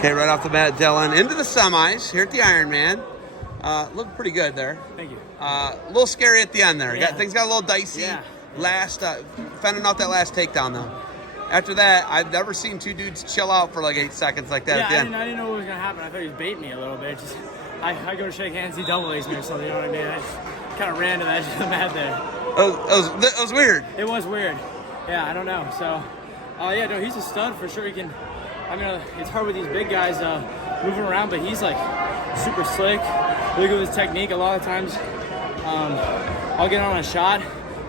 Okay, right off the bat, Dylan, into the semis here at the Ironman. Looked pretty good there. Thank you. A little scary at the end there. Yeah. Things got a little dicey. Yeah. Last, fending off that last takedown, though. After that, I've never seen two dudes chill out for like 8 seconds like that at the end. I didn't know what was going to happen. I thought he was baiting me a little bit. I go to shake hands, he double-A's me or something, you know what I mean? I just kind of ran to the edge of the mat there. It was weird. It was weird. Yeah, I don't know. So, yeah, no, he's a stud for sure. He can, I mean, it's hard with these big guys moving around, but he's like super slick, really good with his technique. A lot of times, I'll get on a shot.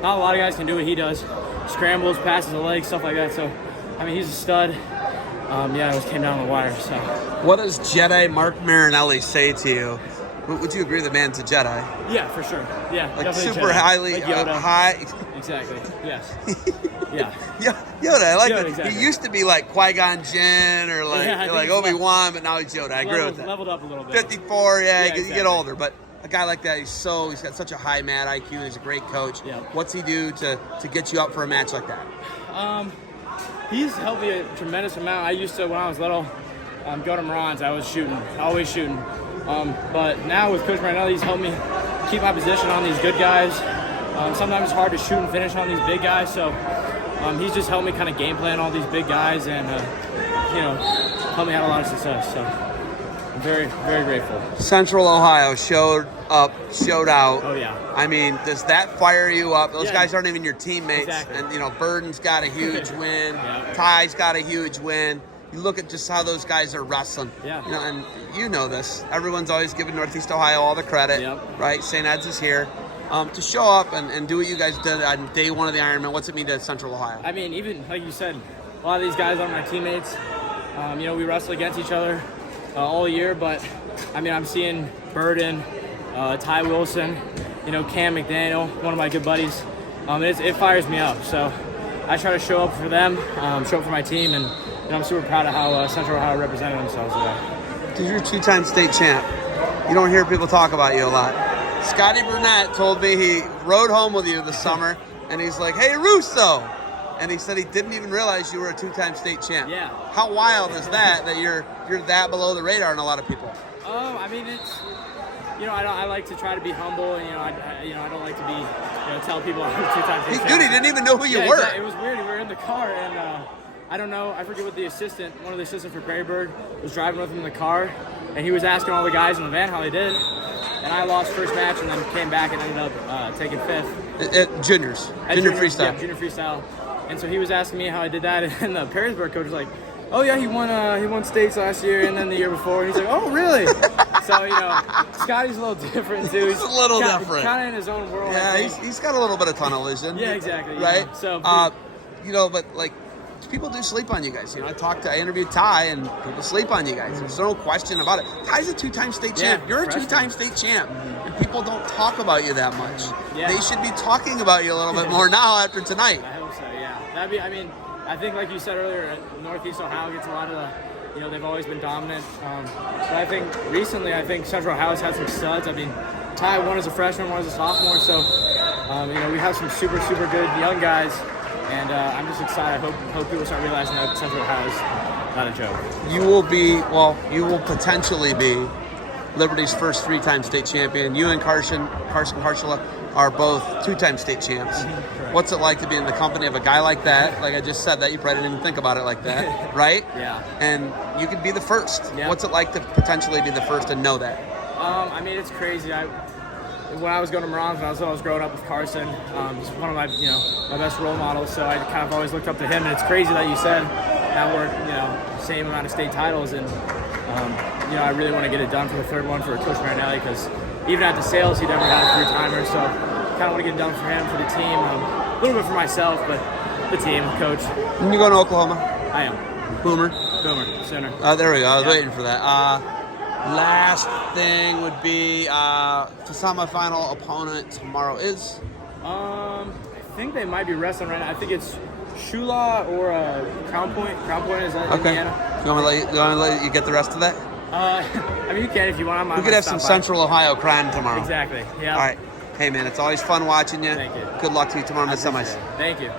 Not a lot of guys can do what he does. Scrambles, passes the leg, stuff like that. So, I mean, he's a stud. Yeah, it just came down the wire. So, what does Jedi Mark Marinelli say to you? Would you agree the man's a Jedi? Yeah, for sure. Yeah, like super highly like Yoda. High. Exactly. Yes. Yeah. Yoda. I like Yoda, that. exactly. He used to be like Qui-Gon Jinn or like Obi-Wan, but now he's Yoda. I agree with that. Leveled up a little bit. 54. Yeah, exactly. You get older, but a guy like that, he's got such a high mat IQ. He's a great coach. Yeah. What's he do to get you up for a match like that? He's helped me a tremendous amount. I used to, when I was little, go to Moran's. I was always shooting. But now with Coach Marinelli, he's helped me keep my position on these good guys. Sometimes it's hard to shoot and finish on these big guys, so he's just helped me kind of game plan all these big guys and, helped me have a lot of success. So I'm very, very grateful. Central Ohio showed out. Oh, yeah. I mean, does that fire you up? Those guys aren't even your teammates. Exactly. And, Burden's got a huge win. Yeah. Ty's got a huge win. You look at just how those guys are wrestling. Yeah. And you know this. Everyone's always giving Northeast Ohio all the credit. Yep. Right? St. Ed's is here. To show up and do what you guys did on day one of the Ironman, what's it mean to Central Ohio? I mean, even like you said, a lot of these guys are my teammates. We wrestle against each other all year, but I mean, I'm seeing Burden, Ty Wilson, Cam McDaniel, one of my good buddies. It fires me up. So I try to show up for them, show up for my team, and I'm super proud of how Central Ohio represented themselves today. Because you're a two-time state champ. You don't hear people talk about you a lot. Scotty Burnett told me he rode home with you this summer, and he's like, "Hey, Russo!" And he said he didn't even realize you were a two-time state champ. Yeah. How wild is that you're that below the radar on a lot of people? I mean, it's I like to try to be humble, and I don't like to be tell people I'm a two-time state champ. Dude, he didn't even know who you were. Exactly. It was weird. We were in the car, and I don't know. I forget what one of the assistants for Prairie Bird was driving with him in the car, and he was asking all the guys in the van how they did. And I lost first match and then came back and ended up taking fifth. At juniors. Junior freestyle. Yeah, junior freestyle. And so he was asking me how I did that, and the Perrysburg coach was like, "Oh yeah, he won states last year and then the year before." And he's like, "Oh really?" So Scotty's a little different too. He's a little different. Kind of in his own world. Yeah, he's got a little bit of tunnel vision. Yeah, exactly. Right. Yeah. So, but like. People do sleep on you guys. I interviewed Ty, and people sleep on you guys. There's no question about it. Ty's a two-time state champ. You're a two-time state champ, and people don't talk about you that much. Yeah. They should be talking about you a little bit more now after tonight. I hope so. Yeah. I think like you said earlier, Northeast Ohio gets a lot of the, they've always been dominant. But I think recently, Central Ohio's had some studs. I mean, Ty won as a freshman, one as a sophomore. So, we have some super, super good young guys. And I'm just excited. I hope people start realizing that Central Ohio is not a joke. You will potentially be Liberty's first 3-time state champion. You and Carson Karshula are both 2-time state champs. Correct. What's it like to be in the company of a guy like that? Like I just said that, you probably didn't even think about it like that, right? Yeah. And you could be the first. Yeah. What's it like to potentially be the first and know that? I mean, it's crazy. When I was going to Moran's, when I was growing up with Carson, he's one of my, my best role models. So I kind of always looked up to him. And it's crazy that you said that we're, same amount of state titles. And, I really want to get it done for the third one for Coach Marinelli, because even at the sales, he never had a 3-timer. So kind of want to get it done for him, for the team, a little bit for myself, but the team, coach. When you going to Oklahoma? I am. Boomer, Sooner. There we go. I was waiting for that. Last thing would be the semifinal opponent tomorrow is? I think they might be wrestling right now. I think it's Shula or Crown Point. Crown Point, is that Indiana? You want to let you get the rest of that? I mean, you can if you want. We could have some Central Ohio crying tomorrow. Exactly. Yeah. All right. Hey, man, it's always fun watching you. Thank you. Good luck to you tomorrow in the semis. Thank you.